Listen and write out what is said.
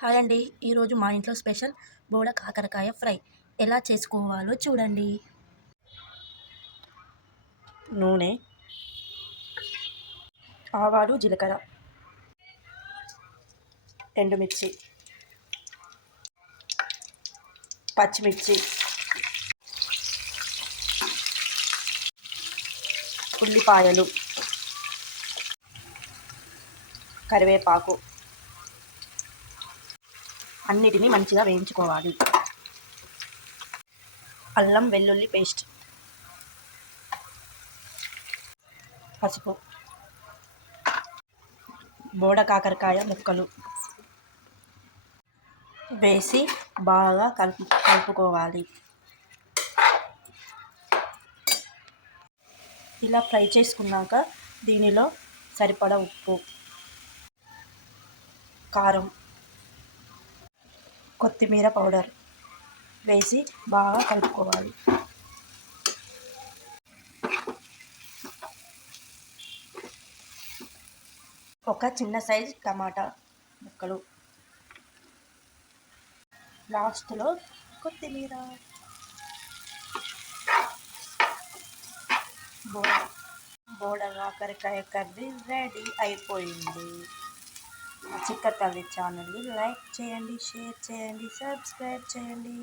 Hi అండి. ఈరోజు మా ఇంట్లో స్పెషల్ బోడ కాకరకాయ ఫ్రై. ఎలా చేసుకోవాలో చూడండి. నూనె, ఆవాలు, జీలకర్ర, ఎండుమిర్చి, పచ్చిమిర్చి, ఉల్లిపాయలు, కరివేపాకు అన్నిటినీ మంచిగా వేయించుకోవాలి. అల్లం వెల్లుల్లి పేస్ట్, పసుపు, బోడ కాకరకాయ ముక్కలు వేసి బాగా కలుపుకోవాలి. ఇలా ఫ్రై చేసుకున్నాక దీనిలో సరిపడా ఉప్పు, కారం, కొత్తిమీర పౌడర్ వేసి బాగా కలుపుకోవాలి. ఒక చిన్న సైజ్ టమాటా ముక్కలు, లాస్ట్లో కొత్తిమీర. బోడ కాకరకాయ కర్రీ రెడీ అయిపోయింది. చిక్క తల్లి ఛానల్ని లైక్ చేయండి, షేర్ చేయండి, సబ్స్క్రైబ్ చేయండి.